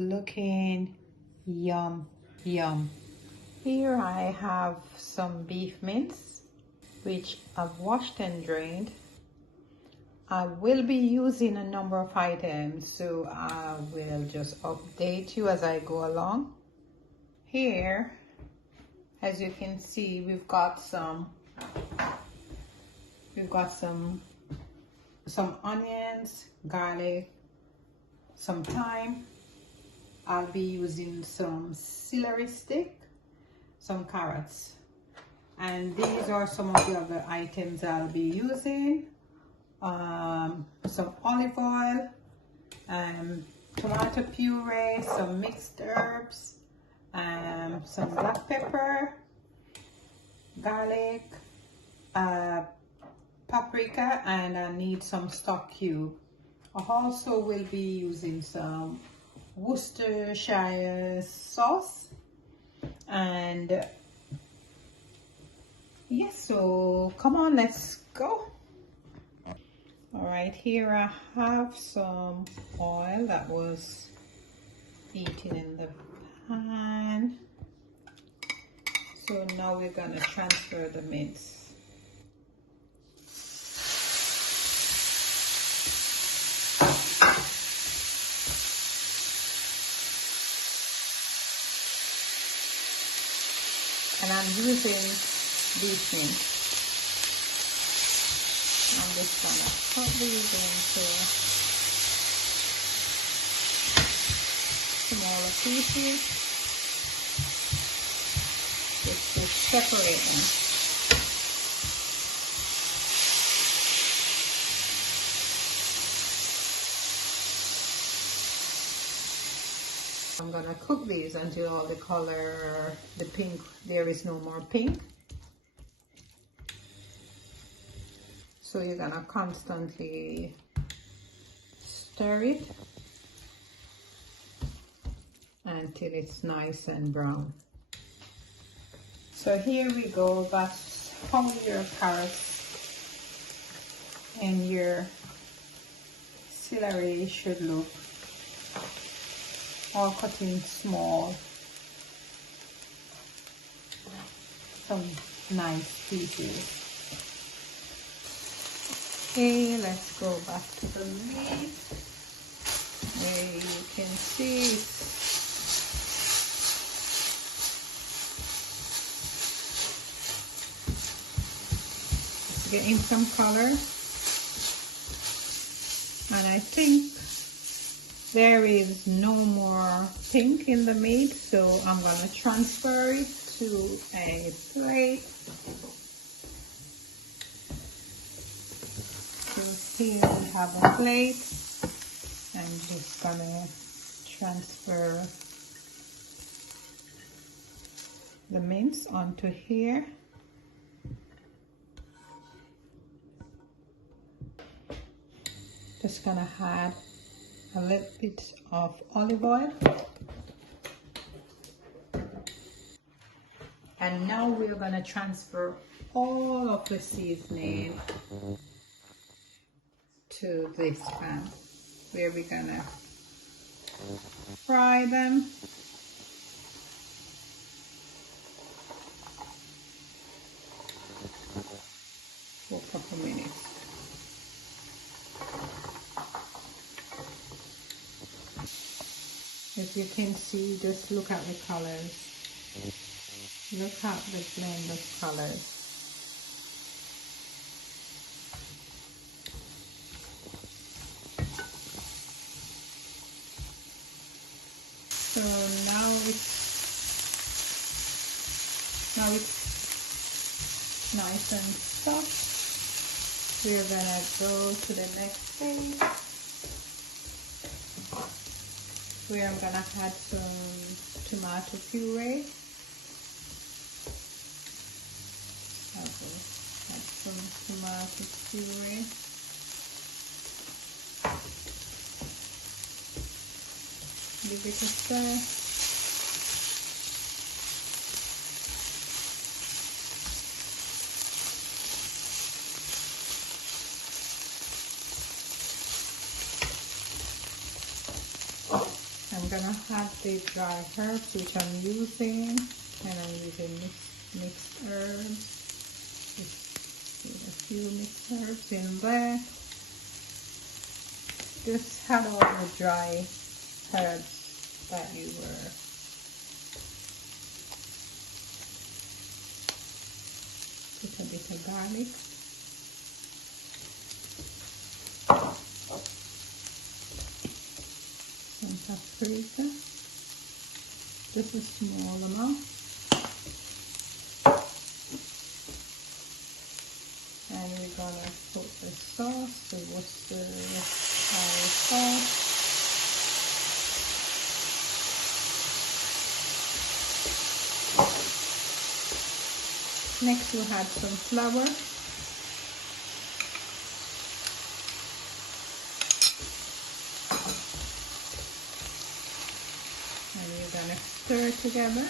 looking yum yum. Here I have some beef mince which I've washed and drained. I will be using a number of items, so I will just update you as I go along. Here, as you can see, we've got some onions, garlic, some thyme. I'll be using some celery stick, some carrots, and these are some of the other items I'll be using. Some olive oil, tomato puree, some mixed herbs, some black pepper, garlic, paprika, and I need some stock cube. I also will be using some Worcestershire sauce, and yes, so come on, let's go. All right, here I have some oil that was heating in the pan. So now we're gonna transfer the mince. And I'm using beef mince. I'm just gonna cut these into smaller pieces just to separate them. I'm gonna cook these until all the color, the pink, there is no more pink. So you're gonna constantly stir it until it's nice and brown. So here we go. That's how your carrots and your celery should look, all cut in small, some nice pieces. Okay, let's go back to the meat. There you can see it's getting some color, and I think there is no more pink in the meat, so I'm gonna transfer it to a plate. Here we have a plate. I'm just gonna transfer the mince onto here. Just gonna add a little bit of olive oil. And now we're gonna transfer all of the seasoning to this pan where we're gonna fry them. For a couple minutes. As you can see, just look at the colors. Look at the blend of colors. So now it's nice and soft. We're gonna go to the next phase, where I'm gonna add some tomato puree. Okay, add some tomato puree. Give it a stir. I'm gonna add the dry herbs which I'm using, and I'm using mixed herbs. Just a few mixed herbs in there. Just add all the dry herbs that you were. Put a bit of garlic. Some paprika. Just a small amount. And we're gonna put the sauce, the Worcestershire sauce. Next we'll add some flour. And you're gonna stir together.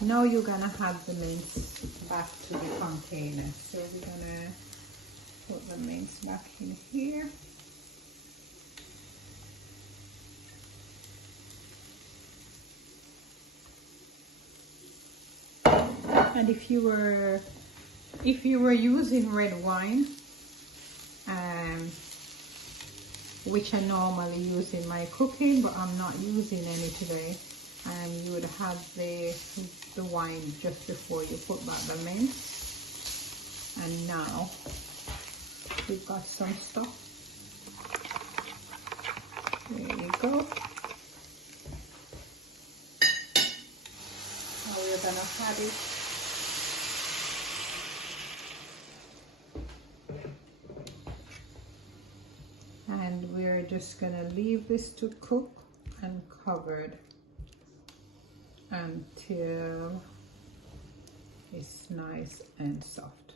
Now you're gonna add the mince back to the container. So we're gonna put the mince back in here. And if you were using red wine, which I normally use in my cooking, but I'm not using any today, you would have the wine just before you put back the mince. And now we've got some stuff. There you go. Now we're gonna add it. And we're just gonna leave this to cook uncovered until it's nice and soft.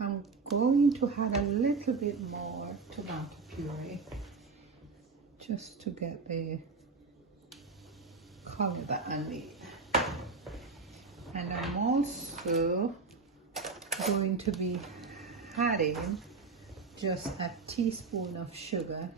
I'm going to add a little bit more tomato puree just to get the color that I need. And I'm also going to be adding just a teaspoon of sugar.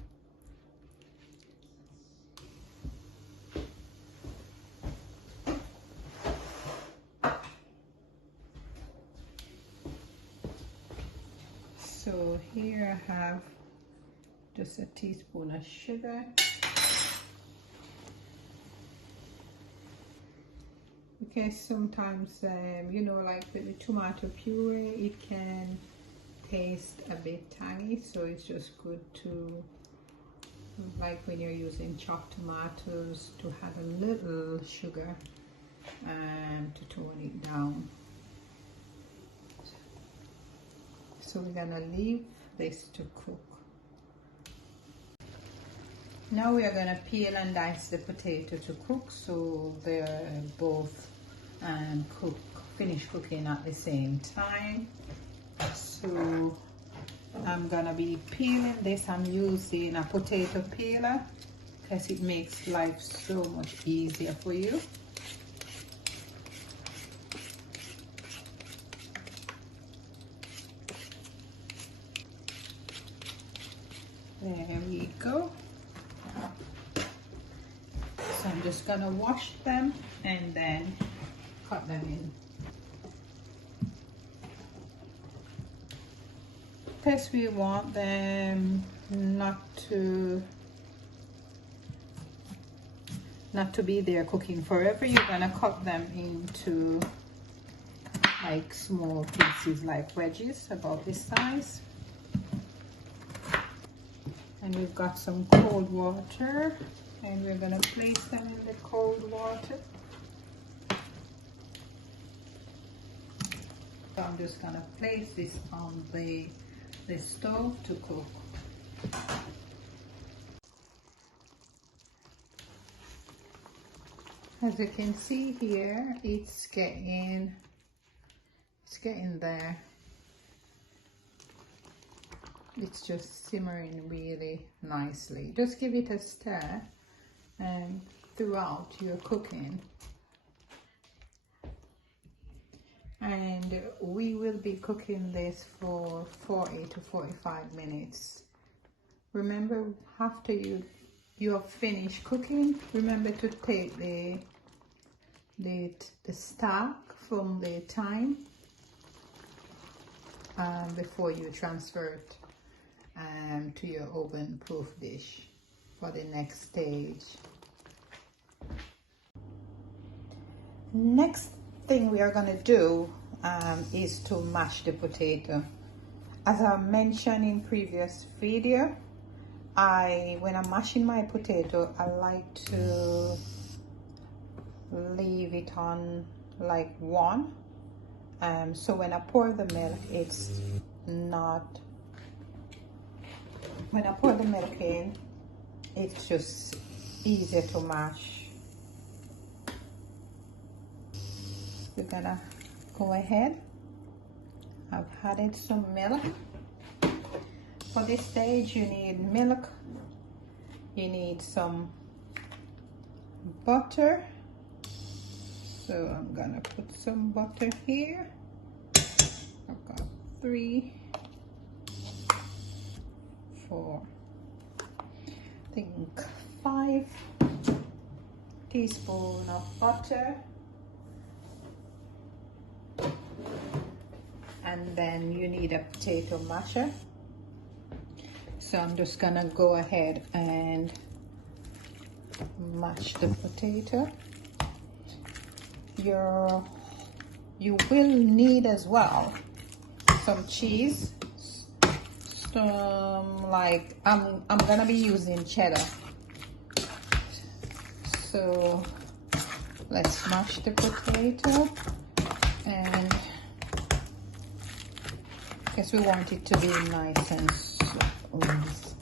So here I have just a teaspoon of sugar. Because sometimes, you know, like with the tomato puree, it can taste a bit tangy, so it's just good to, like when you're using chopped tomatoes, to have a little sugar to tone it down. So we're gonna leave this to cook. Now we are gonna peel and dice the potato to cook, so they're both finish cooking at the same time. So I'm gonna be peeling this. I'm using a potato peeler because it makes life so much easier for you. There we go. So I'm just gonna wash them and then cut them in. Because we want them not to be there cooking forever, you're gonna cut them into like small pieces, like wedges about this size. And we've got some cold water, and we're gonna place them in the cold water. So I'm just gonna place this on the stove to cook. As you can see here, it's getting there. It's just simmering really nicely. Just give it a stir throughout your cooking. And we will be cooking this for 40 to 45 minutes. Remember, after you have finished cooking, remember to take the stock from the thyme before you transfer it to your oven proof dish for the next stage. Next thing we are going to do is to mash the potato. As I mentioned in previous video, when I'm mashing my potato, I like to leave it on like 1. So when I pour the milk, when I pour the milk in, it's just easier to mash. We're gonna go ahead. I've added some milk. For this stage, you need milk, you need some butter. So I'm gonna put some butter here. I've got 3, 4, I think 5 teaspoons of butter. And then you need a potato masher. So I'm just gonna go ahead and mash the potato. You will need as well some cheese. Like I'm gonna be using cheddar. So let's mash the potato, and I guess we want it to be nice and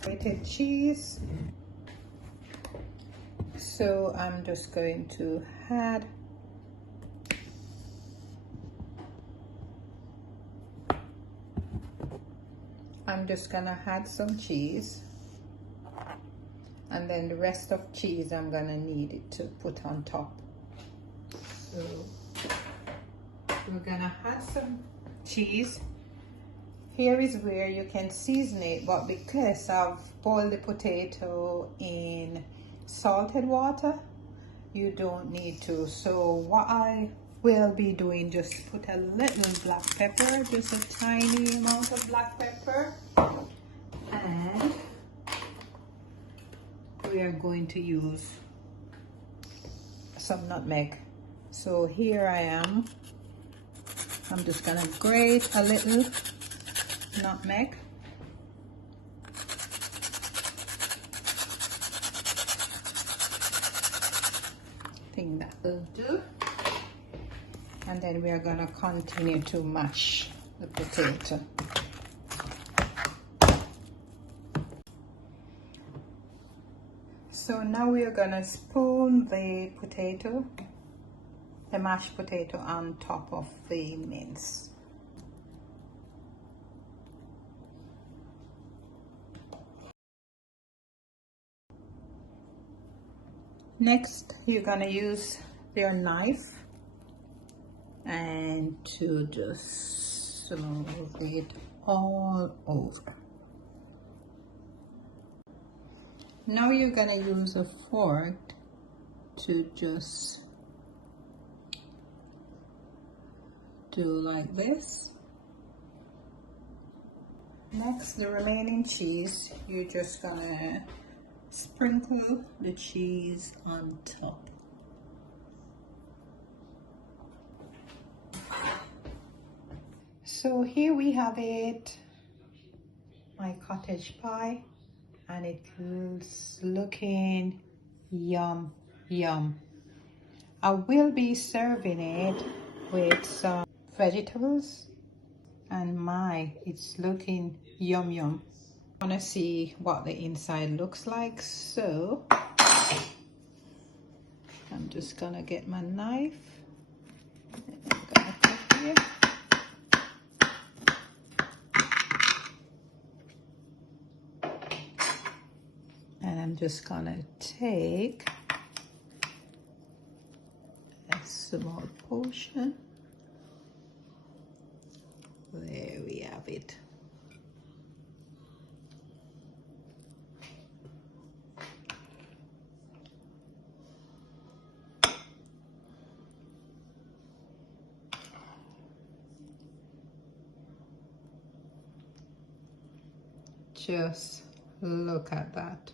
grated cheese. So I'm just going to add some cheese, and then the rest of cheese I'm gonna need it to put on top. So we're gonna add some cheese. Here is where you can season it, but because I've boiled the potato in salted water, you don't need to. So what I will be doing, just put a little black pepper, just a tiny amount of black pepper, and we are going to use some nutmeg. So here I am. I'm just gonna grate a little nutmeg. I think that will do. And then we are going to continue to mash the potato. So now we are going to spoon the potato, the mashed potato, on top of the mince. Next, you're going to use your knife and to just smooth it all over. Now you're going to use a fork to just do like this. Next, the remaining cheese, you're just going to sprinkle the cheese on top. So here we have it, my cottage pie, and it's looking yum yum. I will be serving it with some vegetables, and it's looking yum yum. I want to see what the inside looks like, so I'm just gonna get my knife. I'm gonna cut here. And I'm just gonna take small portion. There we have it. Just look at that.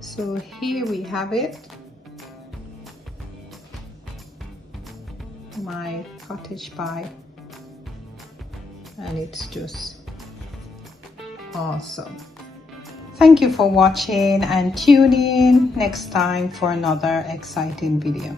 So here we have it, my cottage pie, and it's just awesome. Thank you for watching, and tune in next time for another exciting video.